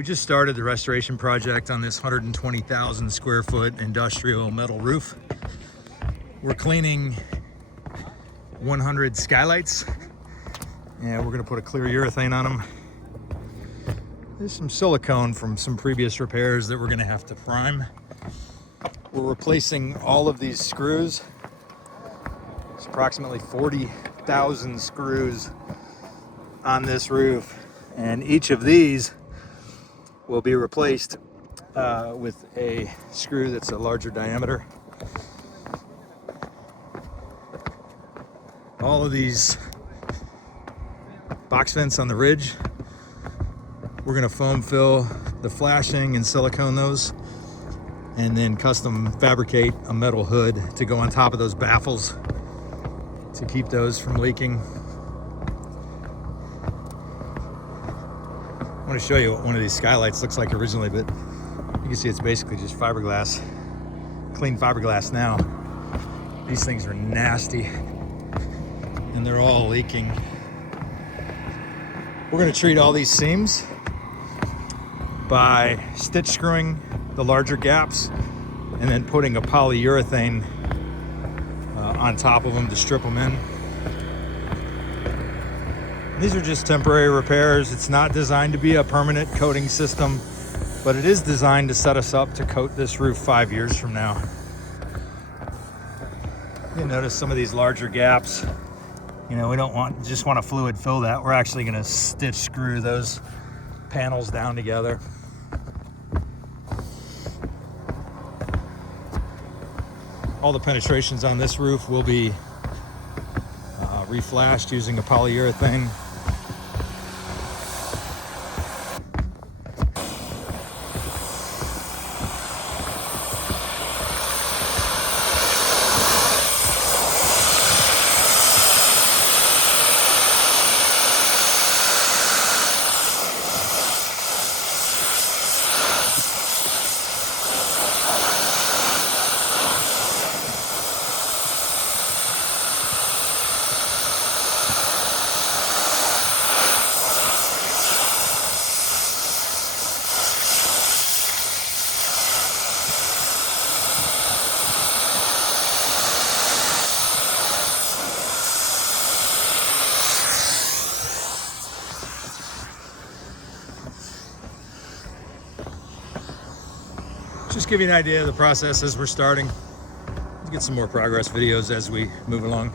We just started the restoration project on this 120,000 square foot industrial metal roof. We're cleaning 100 skylights, and we're gonna put a clear urethane on them. There's some silicone from some previous repairs that we're gonna have to prime. We're replacing all of these screws. It's approximately 40,000 screws on this roof, and each of these will be replaced with a screw that's a larger diameter. All of these box vents on the ridge, we're gonna foam fill the flashing and silicone those, and then custom fabricate a metal hood to go on top of those baffles to keep those from leaking. I want to show you what one of these skylights looks like originally, but you can see it's basically just fiberglass, clean fiberglass now. These things are nasty and they're all leaking. We're going to treat all these seams by stitch screwing the larger gaps and then putting a polyurethane on top of them to strip them in. These are just temporary repairs. It's not designed to be a permanent coating system, but it is designed to set us up to coat this roof 5 years from now. You'll notice some of these larger gaps. You know, we don't just want to fluid fill that. We're actually going to stitch screw those panels down together. All the penetrations on this roof will be reflashed using a polyurethane. Just give you an idea of the process as we're starting. Let's get some more progress videos as we move along.